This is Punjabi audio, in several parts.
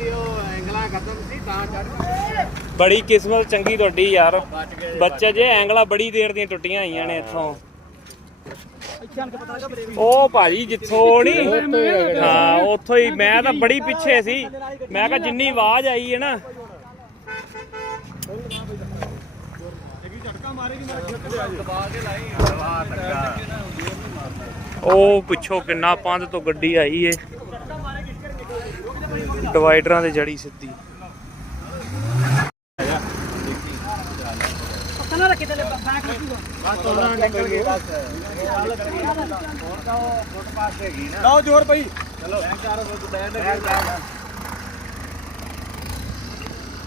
ਦੀ ਉਹ ਐਂਗਲਾ ਖਤਮ ਸੀ ਤਾਂ ਚੜ ਬੜੀ ਕਿਸਮਤ ਚੰਗੀ ਤੁਹਾਡੀ ਯਾਰ। ਬੱਚੇ ਜੇ ਐਂਗਲਾ ਬੜੀ ਦੇਰ ਦੀਆਂ ਟੁੱਟੀਆਂ ਆਈਆਂ ਨੇ ਇੱਥੋਂ। ਉਹ ਭਾਜੀ ਜਿੱਥੋਂ ਨਹੀਂ ਹਾਂ ਉੱਥੋਂ ਹੀ ਮੈਂ ਤਾਂ ਬੜੀ ਪਿੱਛੇ ਸੀ। ਮੈਂ ਕਿਹਾ ਜਿੰਨੀ ਆਵਾਜ਼ ਆਈ ਹੈ ਨਾ। ਉਹ ਪਿੱਛੋਂ ਕਿੰਨਾ ਪੰਧ ਤੋਂ ਗੱਡੀ ਆਈ ਏ। ਡਿਵਾਈਡਰਾਂ ਤੇ ਜੜੀ ਸਿੱਧੀ। ਲਾਓ ਜੋਰ ਭਾਈ। ਚਲੋ ਚਾਰ ਬੈਠ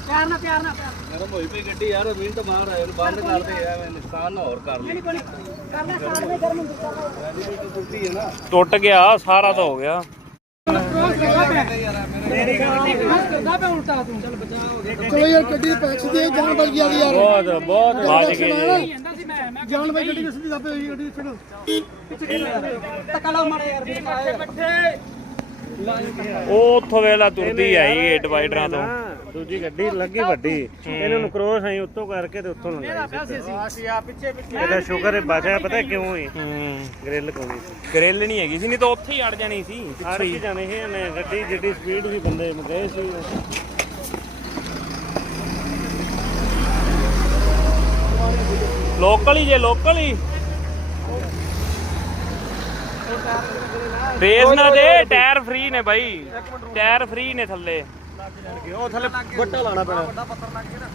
ਪਿਆਰ ਨਾਲ ਪਿਆਰ ਨਾਲ ਨਰਮ ਹੋਈ ਪਈ ਗੱਡੀ ਯਾਰ ਮਿੰਟ ਬਾਹਰ ਆਏ ਨੂੰ ਬੰਦ ਕਰਦੇ ਆ ਮੈਂ ਨੁਕਸਾਨ ਨਾ ਹੋਰ ਕਰ ਦੇ ਗਰਮ ਹੁੰਦਾ। ਟੁੱਟ ਗਿਆ ਸਾਰਾ ਤਾਂ ਹੋ ਗਿਆ। ਚੱਲ ਯਾਰ ਗੱਡੀ ਪੈਕਸ ਦੀ ਜਾਨ ਬਚ ਗਿਆ ਯਾਰ। ਬਹੁਤ ਬਹੁਤ ਬਚ ਮੈਂ ਜਾਨ ਬਚ ਗੱਡੀ ਕਿਸ ਦੀ ਦੱਬੇ ਹੋਈ ਗੱਡੀ ਛੱਡੋ। ਟੱਕਾ ਲਾਓ ਮਾੜਾ ਯਾਰ ਇਕੱਠੇ ਉਹ ਉੱਥੋਂ ਵੇਲਾ ਤੁਰਦੀ ਆਈ ਏ ਡਿਵਾਈਡਰਾਂ ਤੋਂ। ਦੂਜੀ ਗੱਡੀ ਲੱਗੀ ਵੱਡੀ ਇਹਨਾਂ ਨੂੰ ਕ੍ਰੋਸ ਆਈ ਉੱਤੋਂ ਕਰਕੇ ਤੇ ਉੱਥੋਂ ਲੰਘਾਈ ਅਸੀਂ। ਆ ਪਿੱਛੇ ਪਿੱਛੇ ਇਹਦਾ ਸ਼ੁਕਰ ਹੈ ਬਚਿਆ ਪਤਾ ਕਿਉਂ ਹੈ। ਗ੍ਰਿਲ ਕੋਣੀ ਸੀ। ਗ੍ਰਿਲ ਨਹੀਂ ਹੈਗੀ ਸੀ ਨਹੀਂ ਤਾਂ ਉੱਥੇ ਹੀ ਅੜ ਜਾਣੀ ਸੀ ਹੀ। ਜਾਣੇ ਸੀ ਇਹਨੇ ਗੱਡੀ ਜਿੱਡੀ ਸਪੀਡ ਸੀ ਬੰਦੇ ਗਏ ਸੀ। ਲੋਕਲ ਹੀ ਜੇ ਲੋਕਲ ਹੀ। ਰੇਸ ਨਾ ਦੇ ਟਾਇਰ ਫ੍ਰੀ ਨੇ ਬਾਈ। ਟਾਇਰ ਫ੍ਰੀ ਨੇ ਥੱਲੇ। ਉਹ ਥੱਲੇ ਵੱਟਾ ਲਾਣਾ ਪੈਣਾ। ਵੱਡਾ ਪੱਥਰ ਲੱਗ ਗਿਆ ਨਾ